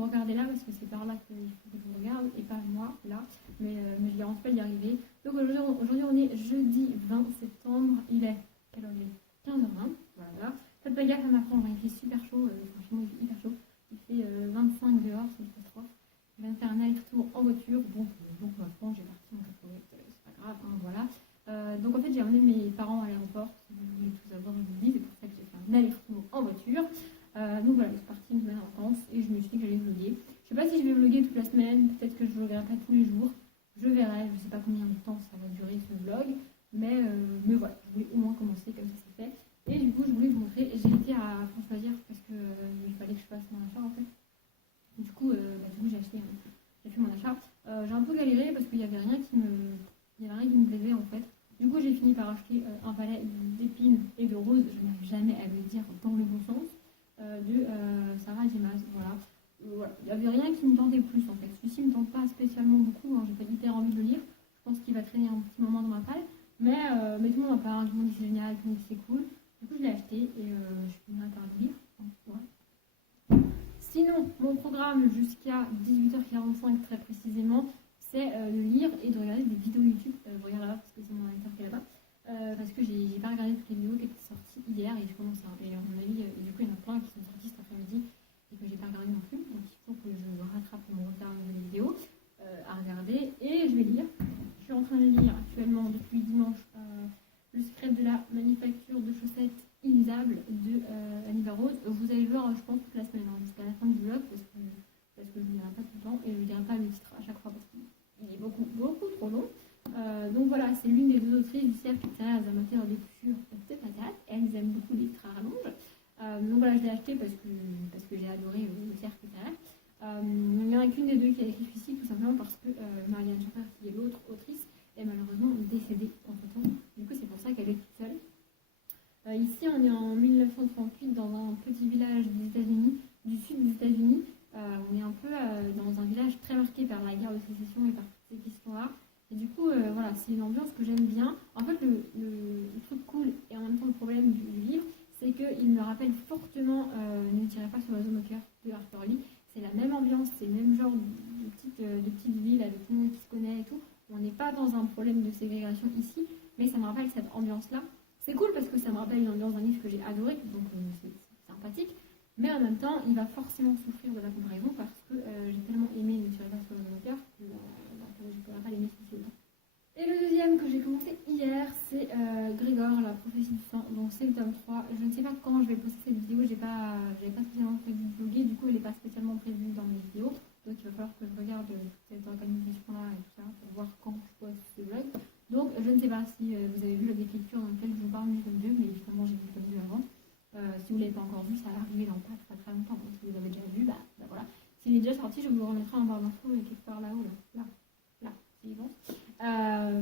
vous regardez là parce que c'est par là qu'il faut que je vous regarde et pas moi là, mais je garantis pas d'y arriver. Donc aujourd'hui on est jeudi 20 septembre, il est quelle heure il est 15h20, voilà. Faites pas gaffe à ma frange, il fait super chaud, franchement il fait hyper chaud, il fait 25 dehors, c'est une catastrophe. Je viens de faire un aller-retour en voiture, donc ma frange est partie en cacahuète, c'est pas grave, hein, voilà. Donc en fait j'ai emmené mes parents à l'aéroport, si vous voulez tout savoir je vous le dis, c'est pour ça que j'ai fait un aller-retour en voiture. Donc voilà, c'est parti une semaine en vacances et je me suis dit que j'allais vlogger. Je sais pas si je vais vlogger toute la semaine, peut-être que je vloggerai pas tous les jours, je verrai, je sais pas combien de temps ça va durer ce vlog, mais voilà, je voulais au moins commencer comme ça c'est fait. Et du coup je voulais vous montrer, j'ai été à France Loisirs parce que il fallait que je fasse mon achat en fait. Du coup j'ai fait mon achat. J'ai un peu galéré parce qu'il y avait rien qui me plaisait en fait. Du coup j'ai fini par acheter un palet d'épines et de roses, je n'arrive jamais à le dire dans le bon sens. De Sarah Dimas, voilà. Voilà. Il n'y avait rien qui me tentait plus en fait. Celui-ci ne me tente pas spécialement beaucoup, hein. J'ai pas hyper envie de le lire. Je pense qu'il va traîner un petit moment dans ma palle. Mais tout le monde en parle, tout le monde dit c'est génial, tout le monde dit c'est cool. Du coup je l'ai acheté et je finirai par le lire. Ouais. Sinon, mon programme jusqu'à 18h45 très précisément, c'est de lire et de regarder des vidéos YouTube. Je regarde là parce que c'est mon lecteur qui est là-bas. Parce que j'ai pas regardé toutes les vidéos qui étaient sorties hier et je commence à. Et à mon avis, du coup, il y en a plein qui sont sortis cet après-midi et que j'ai pas regardé non plus. Donc il faut que je rattrape mon retard de les vidéos à regarder et je vais lire. Je suis en train de lire actuellement depuis dimanche Le secret de la manufacture de chaussettes inusables de Annie Rose. Vous allez le voir, je pense, toute la semaine, hein, jusqu'à la fin du vlog parce que je ne lirai pas tout le temps et je ne dirai pas le titre à chaque fois parce qu'il est beaucoup trop long. Donc voilà, c'est l'une des deux autrices du cercle littéraire des amateurs de lecture de patates. Elles aiment beaucoup les livres à rallonge. Donc voilà, je l'ai acheté parce que j'ai adoré le cercle littéraire. Il n'y en a qu'une des deux qui a écrit celui-ci, tout simplement parce que Marianne Schaffer, qui est l'autre autrice, est malheureusement décédée entre temps. Du coup, c'est pour ça qu'elle est toute seule. Ici, on est en 1938 dans un petit village des États-Unis, du sud des États-Unis. On est un peu dans un village très marqué par la guerre de sécession et par toutes ces questions-là. Et du coup, voilà, c'est une ambiance que j'aime bien. En fait, le truc cool et en même temps le problème du livre, c'est qu'il me rappelle fortement Ne tirez pas sur l'oiseau moqueur de Harper Lee. C'est la même ambiance, c'est le même genre de petite ville avec tout le monde qui se connaît et tout. On n'est pas dans un problème de ségrégation ici, mais ça me rappelle cette ambiance-là. C'est cool parce que ça me rappelle une ambiance d'un livre que j'ai adoré, donc c'est sympathique. Mais en même temps, il va forcément souffrir de la comparaison parce que j'ai tellement aimé Ne tirez pas sur l'oiseau moqueur que je ne pourrais pas l'aimer si c'est autant. Et le deuxième que j'ai commencé hier, c'est Grégor, la prophétie du sang. Donc c'est le tome 3. Je ne sais pas quand je vais poster cette vidéo, j'avais pas spécialement prévu de vlogger, du coup elle n'est pas spécialement prévue dans mes vidéos. Donc il va falloir que je regarde toute cette organisation-là et tout ça pour voir quand je poste ce vlog. Donc je ne sais pas si vous avez vu la décliture dans laquelle je vous parle du tome 2, mais évidemment j'ai vu le tome 2 avant. Si vous ne l'avez pas encore vu, ça va arriver dans pas très longtemps. Donc si vous l'avez déjà vu, bah voilà. S'il est déjà sorti, je vous remettrai en barre d'infos quelque part là-haut, là, c'est bon.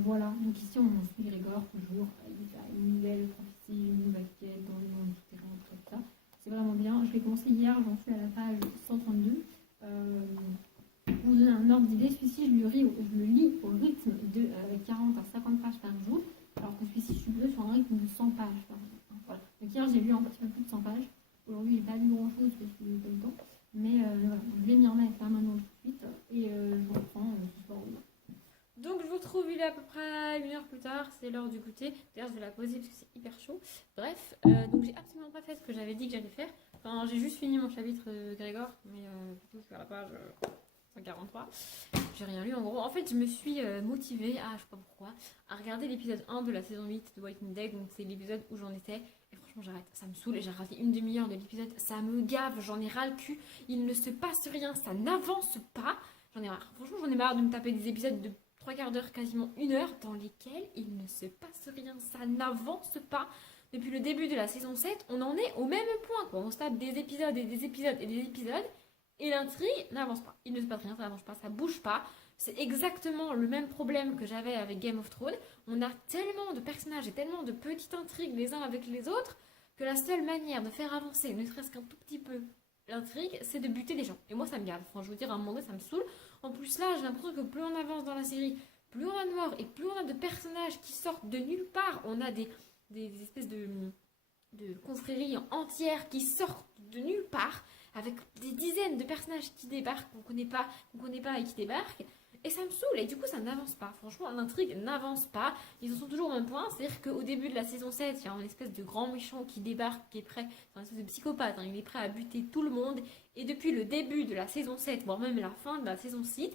Voilà, donc ici on suit Grégor toujours, il y a une nouvelle prophétie, une nouvelle quête dans le monde du terrain, tout ça. C'est vraiment bien. Je l'ai commencé hier, j'en suis à la page 132. Pour vous donner un ordre d'idée, celui-ci je le lis au rythme de 40 à 50 pages par jour, alors que celui-ci je suis plutôt sur un rythme de 100 pages par jour. Voilà. Donc hier j'ai lu un petit peu plus de 100 pages. Aujourd'hui j'ai pas lu grand chose parce que j'ai pas eu le temps. Mais voilà, je vais m'y remettre là maintenant tout de suite et je reprends ce soir. Donc je vous retrouve, il est à peu près 1 heure plus tard, c'est l'heure du goûter. D'ailleurs je vais la poser parce que c'est hyper chaud. Bref, donc j'ai absolument pas fait ce que j'avais dit que j'allais faire. Enfin j'ai juste fini mon chapitre Grégor, mais plutôt sur la page 143. J'ai rien lu en gros. En fait je me suis motivée, je sais pas pourquoi, à regarder l'épisode 1 de la saison 8 de Walking Dead. Donc c'est l'épisode où j'en étais. Et franchement j'arrête, ça me saoule. J'ai raté une demi-heure de l'épisode, ça me gave, j'en ai ras le cul. Il ne se passe rien, ça n'avance pas. J'en ai marre. Franchement j'en ai marre de me taper des épisodes de 3/4 d'heure, quasiment 1 heure, dans lesquels il ne se passe rien, ça n'avance pas. Depuis le début de la saison 7, on en est au même point, quoi. On se tape des épisodes et des épisodes et des épisodes, et l'intrigue n'avance pas. Il ne se passe rien, ça n'avance pas, ça bouge pas. C'est exactement le même problème que j'avais avec Game of Thrones. On a tellement de personnages et tellement de petites intrigues les uns avec les autres, que la seule manière de faire avancer, ne serait-ce qu'un tout petit peu, l'intrigue, c'est de buter des gens. Et moi, ça me gave. Enfin, je veux dire, à un moment donné, ça me saoule. En plus, là, j'ai l'impression que plus on avance dans la série, plus on a de morts et plus on a de personnages qui sortent de nulle part. On a des espèces de confréries entières qui sortent de nulle part, avec des dizaines de personnages qui débarquent, qu'on connaît pas et qui débarquent. Et ça me saoule, et du coup ça n'avance pas. Franchement, l'intrigue n'avance pas. Ils en sont toujours au même point, c'est-à-dire qu'au début de la saison 7, il y a un espèce de grand méchant qui débarque, qui est prêt, c'est un espèce de psychopathe, hein, il est prêt à buter tout le monde. Et depuis le début de la saison 7, voire même la fin de la saison 6,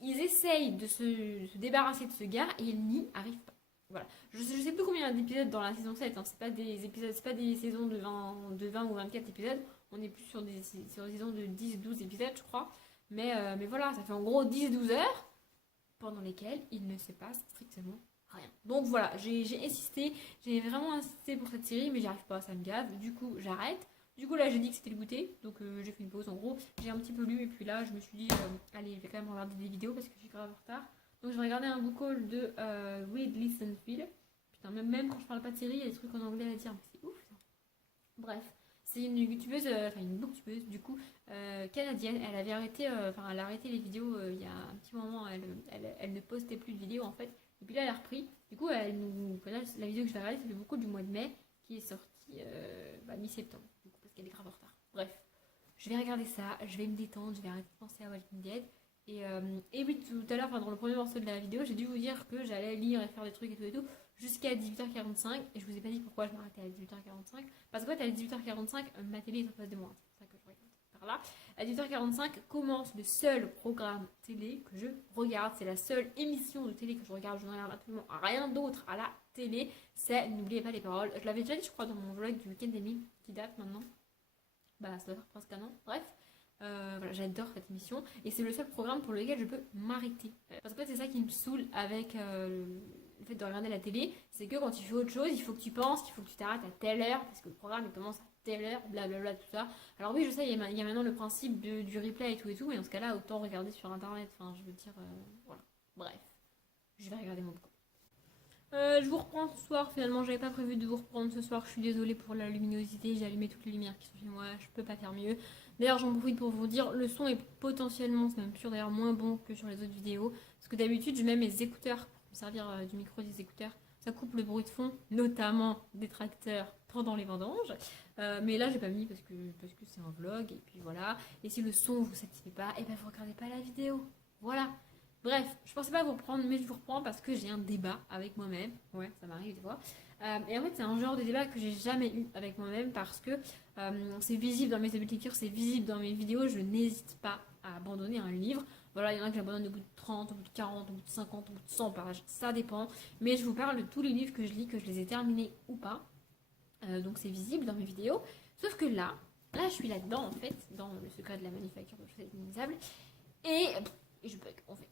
ils essayent de se débarrasser de ce gars et ils n'y arrivent pas. Voilà. Je sais plus combien il y a d'épisodes dans la saison 7, hein. C'est pas des épisodes, c'est pas des saisons de 20 ou 24 épisodes. On est plus sur des saisons de 10-12 épisodes, je crois. Mais voilà, ça fait en gros 10-12 heures pendant lesquelles il ne se passe strictement rien. Donc voilà, j'ai insisté, j'ai vraiment insisté pour cette série, mais j'y arrive pas, ça me gave. Du coup, j'arrête. Du coup, là, j'ai dit que c'était le goûter, donc j'ai fait une pause. En gros, j'ai un petit peu lu, et puis là, je me suis dit, allez, je vais quand même regarder des vidéos parce que je suis grave en retard. Donc, je vais regarder un book haul de Reed Listen Feel. Putain, même quand je parle pas de série, il y a des trucs en anglais à dire, mais c'est ouf, ça. Bref. C'est une youtubeuse, enfin une booktubeuse du coup, canadienne. Elle avait arrêté, elle a arrêté les vidéos il y a un petit moment. Elle ne postait plus de vidéos en fait. Et puis là, elle a repris. Du coup, là, la vidéo que je vais regarder, c'est beaucoup du mois de mai qui est sortie mi-septembre. Du coup, parce qu'elle est grave en retard. Bref, je vais regarder ça, je vais me détendre, je vais arrêter de penser à Walking Dead. Et oui, tout à l'heure, dans le premier morceau de la vidéo, j'ai dû vous dire que j'allais lire et faire des trucs et tout jusqu'à 18h45. Et je vous ai pas dit pourquoi je m'arrêtais à 18h45. Parce qu'en fait, à 18h45, ma télé est en face de moi. C'est pour ça que je regarde par là. À 18h45 commence le seul programme télé que je regarde. C'est la seule émission de télé que je regarde. Je ne regarde absolument rien d'autre à la télé. C'est N'oubliez pas les paroles. Je l'avais déjà dit, je crois, dans mon vlog du week-end d'émi qui date maintenant. Bah, ça doit faire presque un an. Bref. Voilà, j'adore cette émission et c'est le seul programme pour lequel je peux m'arrêter. Parce que c'est ça qui me saoule avec le fait de regarder la télé, c'est que quand tu fais autre chose, il faut que tu penses qu'il faut que tu t'arrêtes à telle heure parce que le programme il commence à telle heure, blablabla, tout ça. Alors oui, je sais, il y a maintenant le principe du replay et tout, mais dans ce cas-là, autant regarder sur internet. Enfin, je veux dire, voilà. Bref, je vais regarder mon programme. Je vous reprends ce soir, finalement j'avais pas prévu de vous reprendre ce soir, je suis désolée pour la luminosité, j'ai allumé toutes les lumières qui sont chez moi, je peux pas faire mieux. D'ailleurs j'en profite pour vous dire, le son est potentiellement, c'est même sûr d'ailleurs, moins bon que sur les autres vidéos. Parce que d'habitude je mets mes écouteurs pour me servir du micro des écouteurs. Ça coupe le bruit de fond, notamment des tracteurs pendant les vendanges. Mais là j'ai pas mis parce que c'est un vlog et puis voilà. Et si le son vous satisfait pas, et ben vous regardez pas la vidéo. Voilà. Bref, je pensais pas vous reprendre, mais je vous reprends parce que j'ai un débat avec moi-même. Ouais, ça m'arrive des fois. Et en fait, c'est un genre de débat que j'ai jamais eu avec moi-même parce que c'est visible dans mes habitudes de lecture, c'est visible dans mes vidéos. Je n'hésite pas à abandonner un livre. Voilà, il y en a que j'abandonne au bout de 30, au bout de 40, au bout de 50, au bout de 100 pages. Ça dépend. Mais je vous parle de tous les livres que je lis, que je les ai terminés ou pas. Donc c'est visible dans mes vidéos. Sauf que là, je suis là-dedans en fait, dans le secret de la manufacture de chaussettes inutilisables. Et je bug en fait.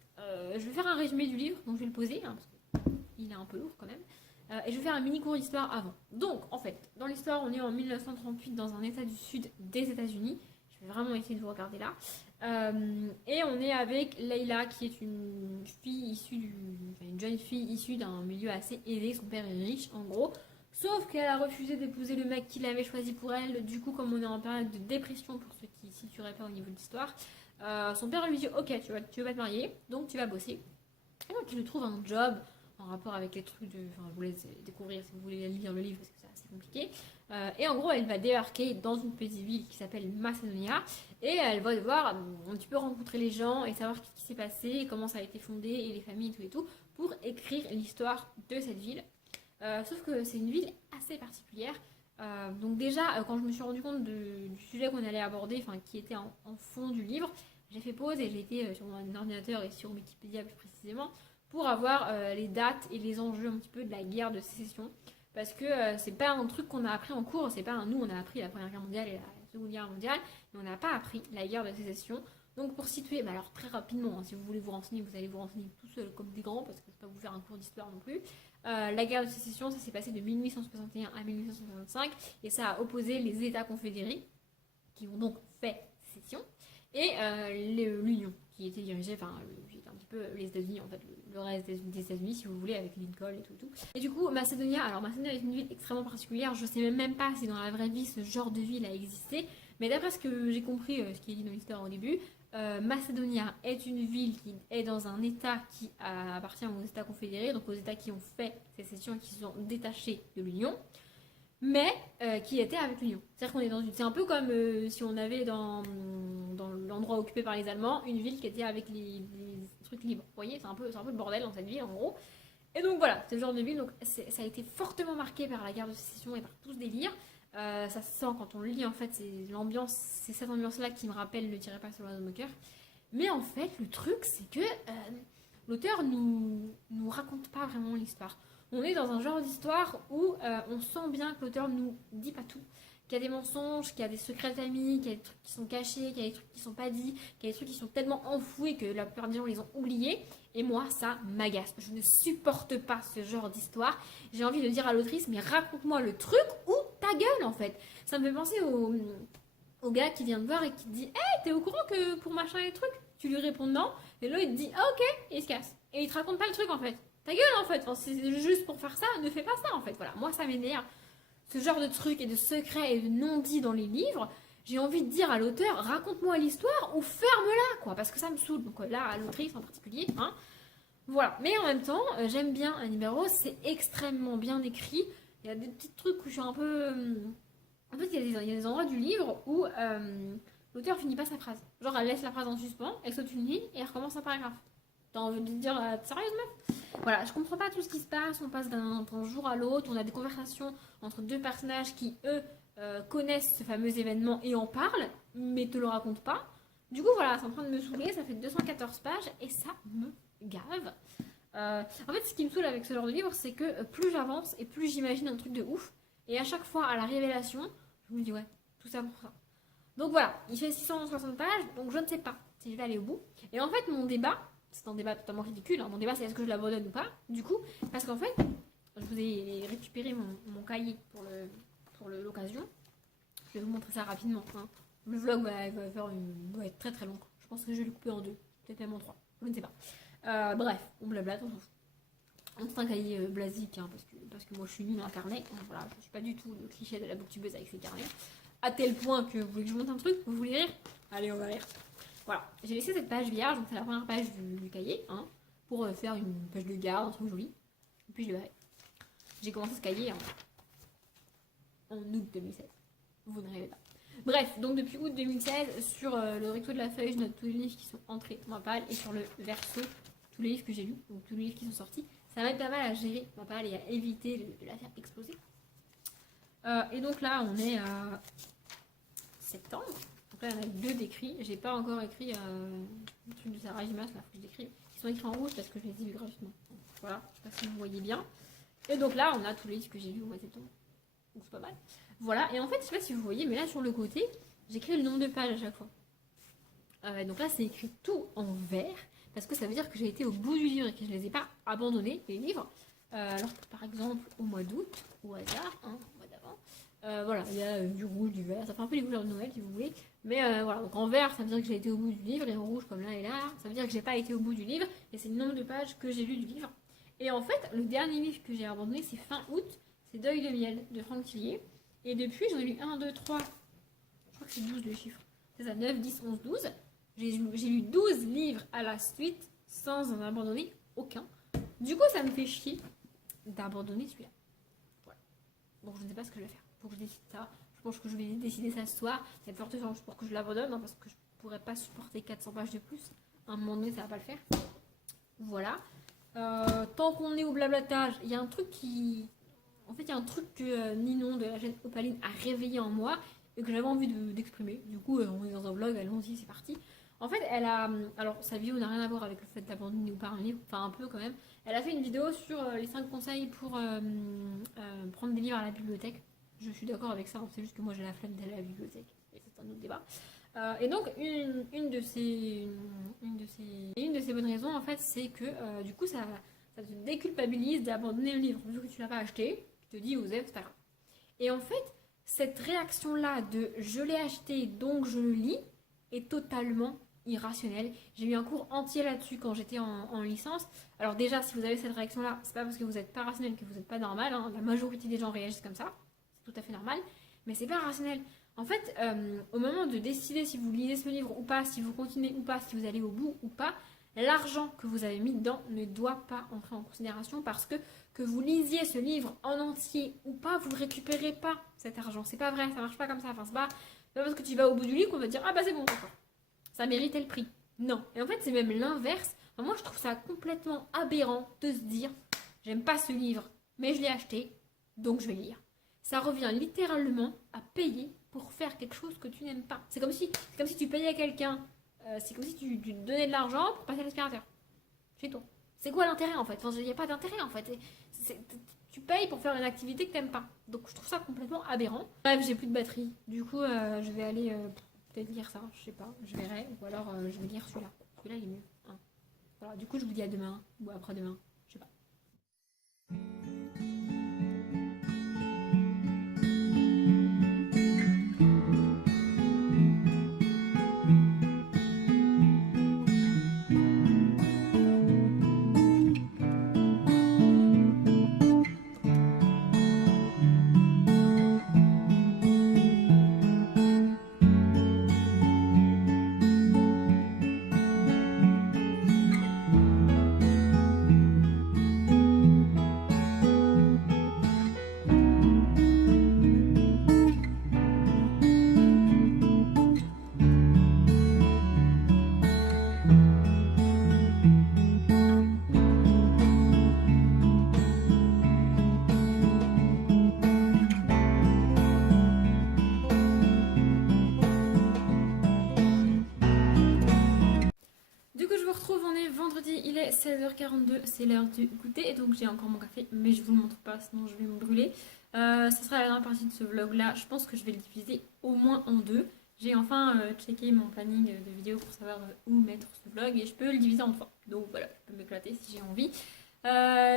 Je vais faire un résumé du livre, donc je vais le poser, hein, parce qu'il est un peu lourd quand même. Et je vais faire un mini cours d'histoire avant. Donc, en fait, dans l'histoire, on est en 1938 dans un état du sud des États-Unis. Je vais vraiment essayer de vous regarder là. Et on est avec Leila, qui est une fille une jeune fille issue d'un milieu assez aisé. Son père est riche, en gros. Sauf qu'elle a refusé d'épouser le mec qu'il avait choisi pour elle. Du coup, comme on est en période de dépression, pour ceux qui ne situeraient pas au niveau de l'histoire, son père lui dit ok, tu vas te marier, donc tu vas bosser. Et donc il lui trouve un job en rapport avec les trucs de. Enfin, je vous laisse découvrir si vous voulez lire le livre parce que c'est assez compliqué. Et en gros, elle va débarquer dans une petite ville qui s'appelle Macedonia et elle va devoir un petit peu rencontrer les gens et savoir ce qui s'est passé, comment ça a été fondé et les familles et tout pour écrire l'histoire de cette ville. Sauf que c'est une ville assez particulière. Donc déjà, quand je me suis rendu compte du sujet qu'on allait aborder, enfin qui était en fond du livre, j'ai fait pause et j'ai été sur mon ordinateur et sur Wikipédia plus précisément pour avoir les dates et les enjeux un petit peu de la guerre de sécession. Parce que c'est pas un truc qu'on a appris en cours, c'est pas nous on a appris la Première Guerre mondiale et la Seconde Guerre mondiale, mais on n'a pas appris la guerre de sécession. Donc pour situer, alors très rapidement, hein, si vous voulez vous renseigner, vous allez vous renseigner tout seul comme des grands, parce que c'est pas vous faire un cours d'histoire non plus. La guerre de sécession, ça s'est passé de 1861 à 1865, et ça a opposé les États confédérés, qui ont donc fait sécession, et l'Union, qui était dirigée, enfin, un petit peu les États-Unis, en fait, le reste des États-Unis, si vous voulez, avec Lincoln et tout. Et du coup, Macedonia est une ville extrêmement particulière. Je sais même pas si dans la vraie vie ce genre de ville a existé, mais d'après ce que j'ai compris, ce qui est dit dans l'histoire au début, Macedonia est une ville qui est dans un État qui appartient aux États confédérés, donc aux États qui ont fait sécession et qui se sont détachés de l'Union. mais qui était avec l'Union. C'est-à-dire qu'on est dans une... C'est un peu comme si on avait dans l'endroit occupé par les Allemands, une ville qui était avec les trucs libres. Vous voyez, c'est un peu le bordel dans cette ville, en gros. Et donc voilà, c'est le genre de ville, donc ça a été fortement marqué par la guerre de sécession et par tout ce délire. Ça se sent quand on le lit, en fait, c'est cette ambiance-là qui me rappelle Ne tirez pas sur l'oiseau moqueur. Mais en fait, le truc, c'est que l'auteur nous raconte pas vraiment l'histoire. On est dans un genre d'histoire où on sent bien que l'auteur nous dit pas tout. Qu'il y a des mensonges, qu'il y a des secrets d'amis, qu'il y a des trucs qui sont cachés, qu'il y a des trucs qui sont pas dits, qu'il y a des trucs qui sont tellement enfouis que la plupart des gens les ont oubliés. Et moi, ça m'agace. Je ne supporte pas ce genre d'histoire. J'ai envie de dire à l'autrice, mais raconte-moi le truc ou ta gueule en fait. Ça me fait penser au gars qui vient te voir et qui te dit hey, t'es au courant que pour machin et trucs? Tu lui réponds non. Et là, il te dit ah, ok, et il se casse. Et il te raconte pas le truc en fait. Ta gueule en fait. Enfin, c'est juste pour faire ça, ne fais pas ça en fait. Voilà, moi ça m'énerve. Ce genre de trucs et de secrets et de non-dits dans les livres, j'ai envie de dire à l'auteur, raconte-moi l'histoire ou ferme-la, quoi, parce que ça me saoule. Donc là, à l'autrice en particulier, hein. Voilà. Mais en même temps, j'aime bien Annie Rose, c'est extrêmement bien écrit. Il y a des petits trucs où je suis un peu... En fait, il y a des endroits du livre où l'auteur finit pas sa phrase. Genre, elle laisse la phrase en suspens, elle saute une ligne et elle recommence un paragraphe. T'as envie de dire, sérieusement? Voilà, je comprends pas tout ce qui se passe, on passe d'un jour à l'autre, on a des conversations entre deux personnages qui, eux, connaissent ce fameux événement et en parlent, mais te le racontent pas. Du coup, voilà, c'est en train de me saouler, ça fait 214 pages et ça me gave. En fait, ce qui me saoule avec ce genre de livre, c'est que plus j'avance et plus j'imagine un truc de ouf, et à chaque fois, à la révélation, je me dis, ouais, tout ça pour ça. Donc voilà, il fait 660 pages, donc je ne sais pas si je vais aller au bout. Et en fait, mon débat, c'est un débat totalement ridicule, hein. Mon débat c'est est-ce que je l'abandonne ou pas, du coup, parce qu'en fait, je vous ai récupéré mon cahier pour l'occasion. Je vais vous montrer ça rapidement, hein. Le vlog va être très très long. Je pense que je vais le couper en deux, peut-être même en trois, je ne sais pas. Bref, on blablate, on s'en fout. C'est un cahier blasique, hein, parce que moi je suis nulle en carnet. Voilà, je ne suis pas du tout le cliché de la booktubeuse avec ses carnets. À tel point que vous voulez que je monte un truc, vous voulez rire? Allez, on va rire. Voilà, j'ai laissé cette page vierge, donc c'est la première page du cahier, hein, pour faire une page de garde, un truc joli. Et puis j'ai commencé ce cahier en août 2016. Vous ne rêvez pas. Bref, donc depuis août 2016, sur le recto de la feuille, je note tous les livres qui sont entrés ma palle, et sur le verso, tous les livres que j'ai lus, donc tous les livres qui sont sortis. Ça m'aide pas mal à gérer ma palle et à éviter de la faire exploser. Et donc là, on est à septembre. Donc là, il y en a deux d'écrits. J'ai pas encore écrit le truc de Sarah Jimas, là, faut que je l'écrive. Ils sont écrits en rouge parce que je les ai vus gratuitement. Donc, voilà, je sais pas si vous voyez bien. Et donc là, on a tous les livres que j'ai lus au mois de septembre. Donc c'est pas mal. Voilà, et en fait, je sais pas si vous voyez, mais là, sur le côté, j'écris le nombre de pages à chaque fois. Donc là, c'est écrit tout en vert, parce que ça veut dire que j'ai été au bout du livre et que je les ai pas abandonnés, les livres. Alors que par exemple, au mois d'août, au hasard, hein, au mois d'avant, voilà, il y a du rouge, du vert, ça fait un peu les couleurs de Noël si vous voulez. Mais voilà, donc en vert, ça veut dire que j'ai été au bout du livre, et en rouge, comme là et là, ça veut dire que j'ai pas été au bout du livre, et c'est le nombre de pages que j'ai lu du livre. Et en fait, le dernier livre que j'ai abandonné, c'est fin août, c'est Deuil de miel de Franck Tillier. Et depuis, j'en ai lu 1, 2, 3, je crois que c'est 12 le chiffre. C'est ça, 9, 10, 11, 12. J'ai lu 12 livres à la suite sans en abandonner aucun. Du coup, ça me fait chier d'abandonner celui-là. Voilà. Bon, je ne sais pas ce que je vais faire. Faut que je décide ça. Je pense que je vais décider ça ce soir. Il y a de fortes chances pour que je l'abandonne, hein, parce que je pourrais pas supporter 400 pages de plus. À un moment donné, ça va pas le faire. Voilà. Tant qu'on est au blablatage, il y a un truc qui... En fait, il y a un truc que Ninon de la chaîne Opaline a réveillé en moi et que j'avais envie d'exprimer. Du coup, on est dans un vlog, allons-y, c'est parti. En fait, elle a... Alors, sa vidéo n'a rien à voir avec le fait d'abandonner ou pas un livre, enfin un peu quand même. Elle a fait une vidéo sur les 5 conseils pour prendre des livres à la bibliothèque. Je suis d'accord avec ça, hein, c'est juste que moi j'ai la flemme d'aller à la bibliothèque. Et c'est un autre débat. Et donc, une de ces bonnes raisons, en fait, c'est que du coup, ça te déculpabilise d'abandonner le livre. Vu que tu l'as pas acheté, tu te dis, Osef, c'est pas grave. Et en fait, cette réaction-là de je l'ai acheté, donc je le lis, est totalement irrationnelle. J'ai eu un cours entier là-dessus quand j'étais en licence. Alors déjà, si vous avez cette réaction-là, c'est pas parce que vous n'êtes pas rationnel que vous n'êtes pas normal, hein. La majorité des gens réagissent comme ça. C'est tout à fait normal. Mais c'est pas rationnel. En fait, au moment de décider si vous lisez ce livre ou pas, si vous continuez ou pas, si vous allez au bout ou pas, L'argent que vous avez mis dedans ne doit pas entrer en considération parce que vous lisiez ce livre en entier ou pas, vous ne récupérez pas cet argent. C'est pas vrai, ça marche pas comme ça. Enfin, c'est pas parce que tu vas au bout du livre qu'on va dire ah bah c'est bon, d'accord. Ça méritait le prix. Non. Et en fait, c'est même l'inverse. Enfin, moi, je trouve ça complètement aberrant de se dire j'aime pas ce livre, mais je l'ai acheté, donc je vais le lire. Ça revient littéralement à payer pour faire quelque chose que tu n'aimes pas. C'est comme si tu payais quelqu'un, c'est comme si tu donnais de l'argent pour passer l'aspirateur chez toi. C'est quoi l'intérêt en fait? Enfin, il n'y a pas d'intérêt en fait. Tu payes pour faire une activité que t'aimes pas. Donc je trouve ça complètement aberrant. Bref, j'ai plus de batterie. Du coup, je vais aller peut-être lire ça, je sais pas, je verrai. Ou alors je vais lire celui-là. Celui-là il est mieux. Hein. Voilà, du coup, je vous dis à demain ou après-demain. Je sais pas. Du coup, je vous retrouve, on est vendredi, il est 16h42, c'est l'heure du goûter, et donc j'ai encore mon café, mais je vous le montre pas, sinon je vais me brûler. Ce sera la dernière partie de ce vlog-là, je pense que je vais le diviser au moins en deux. J'ai enfin checké mon planning de vidéos pour savoir où mettre ce vlog, et je peux le diviser en trois. Donc voilà, je peux m'éclater si j'ai envie.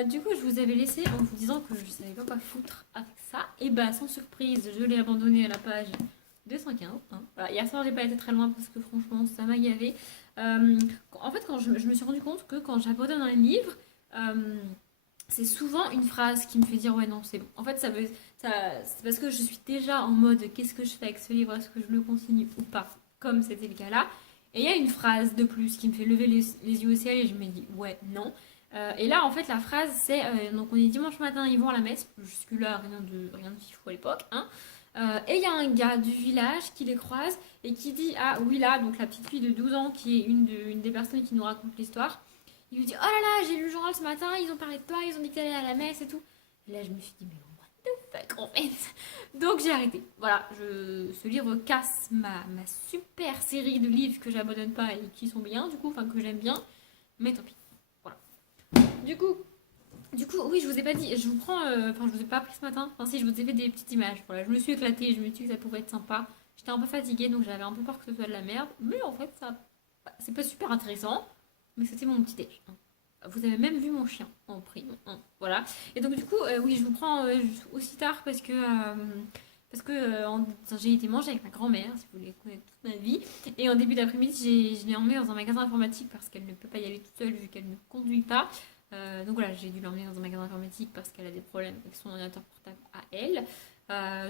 Du coup, je vous avais laissé en vous disant que je savais pas quoi foutre avec ça, et bah sans surprise, je l'ai abandonné à la page 215. Hein. Voilà. Hier soir, j'ai pas été très loin parce que franchement, ça m'a gavé. En fait, quand je me suis rendu compte que quand j'abandonne un livre, c'est souvent une phrase qui me fait dire ouais, non, c'est bon. En fait, c'est parce que je suis déjà en mode qu'est-ce que je fais avec ce livre, est-ce que je le continue ou pas, comme c'était le cas là. Et il y a une phrase de plus qui me fait lever les yeux au ciel et je me dis ouais, non. Et là, en fait, la phrase c'est donc on est dimanche matin, ils vont à la messe. Jusque-là, rien de fifou à l'époque, hein. Et il y a un gars du village qui les croise et qui dit à Willa, donc la petite fille de 12 ans qui est une des personnes qui nous raconte l'histoire, il lui dit oh là là, j'ai lu le journal ce matin, ils ont parlé de toi, ils ont dit que t'allais à la messe et tout. Et là je me suis dit mais what the fuck en fait. Donc j'ai arrêté. Voilà, ce livre casse ma super série de livres que j'abandonne pas et qui sont bien du coup, enfin que j'aime bien, mais tant pis. Voilà. Du coup, oui, je vous ai pas dit, je vous prends, enfin, je vous ai pas appris ce matin, enfin, si, je vous ai fait des petites images, voilà, je me suis éclatée, je me suis dit que ça pourrait être sympa, j'étais un peu fatiguée, donc j'avais un peu peur que ce soit de la merde, mais en fait, ça, c'est pas super intéressant, mais c'était mon petit déj. Hein. Vous avez même vu mon chien en prime, hein, voilà, et donc du coup, oui, je vous prends aussi tard parce que j'ai été manger avec ma grand-mère, si vous voulez connaître toute ma vie, et en début d'après-midi, je l'ai emmenée dans un magasin informatique parce qu'elle ne peut pas y aller toute seule vu qu'elle ne conduit pas. Donc voilà, j'ai dû l'emmener dans un magasin informatique parce qu'elle a des problèmes avec son ordinateur portable à elle.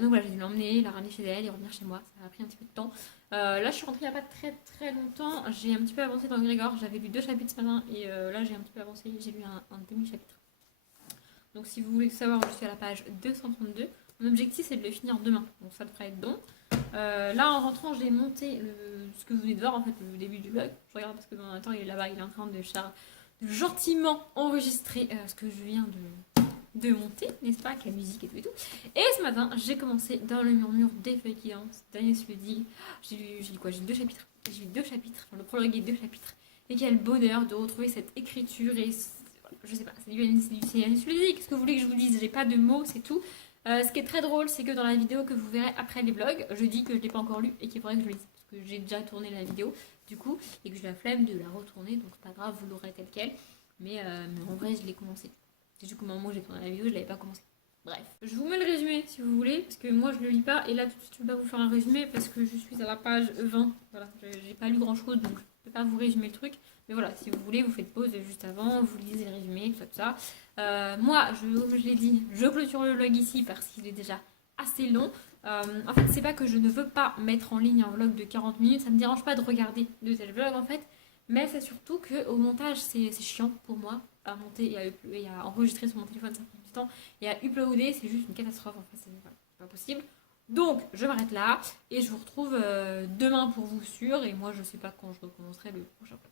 Donc voilà, j'ai dû l'emmener, la ramener chez elle et revenir chez moi. Ça a pris un petit peu de temps. Là, je suis rentrée il n'y a pas très très longtemps. J'ai un petit peu avancé dans Grégor. J'avais lu 2 chapitres ce matin et là, j'ai un petit peu avancé. J'ai lu un demi-chapitre. Donc si vous voulez savoir, je suis à la page 232. Mon objectif, c'est de le finir demain. Donc ça devrait être bon. Là, en rentrant, j'ai monté ce que vous venez de voir, en fait, le début du vlog. Je regarde parce que dans un temps, il est là-bas, il est en train de gentiment enregistrer ce que je viens de monter, n'est-ce pas, avec la musique et tout. Et ce matin, j'ai commencé dans le murmure des feuilles qui dansent d'Agnès Le Dig. J'ai lu quoi? J'ai lu 2 chapitres. J'ai lu 2 chapitres, enfin le prologue et 2 chapitres. Et quel bonheur de retrouver cette écriture et je sais pas, c'est Agnès Le Dig. Qu'est-ce que vous voulez que je vous dise? J'ai pas de mots, c'est tout. Ce qui est très drôle, c'est que dans la vidéo que vous verrez après les vlogs, je dis que je l'ai pas encore lu et qu'il faudrait que je le lise. Parce que j'ai déjà tourné la vidéo, du coup, et que j'ai la flemme de la retourner, donc c'est pas grave, vous l'aurez telle quelle. Mais en vrai, je l'ai commencé. C'est juste qu'au moment où j'ai tourné la vidéo, je l'avais pas commencé. Bref, je vous mets le résumé si vous voulez, parce que moi je le lis pas, et là tout de suite je peux pas vous faire un résumé parce que je suis à la page 20. Voilà, j'ai pas lu grand chose donc je peux pas vous résumer le truc. Mais voilà, si vous voulez, vous faites pause juste avant, vous lisez le résumé, tout ça. Moi, comme je l'ai dit, je clôture le vlog ici parce qu'il est déjà assez long. En fait, c'est pas que je ne veux pas mettre en ligne un vlog de 40 minutes, ça me dérange pas de regarder de tels vlogs en fait. Mais c'est surtout qu'au montage, c'est chiant pour moi à monter et à enregistrer sur mon téléphone, ça prend du temps. Et à uploader, c'est juste une catastrophe. En fait, voilà, c'est pas possible. Donc, je m'arrête là et je vous retrouve demain pour vous sûr. Et moi, je sais pas quand je recommencerai le prochain vlog.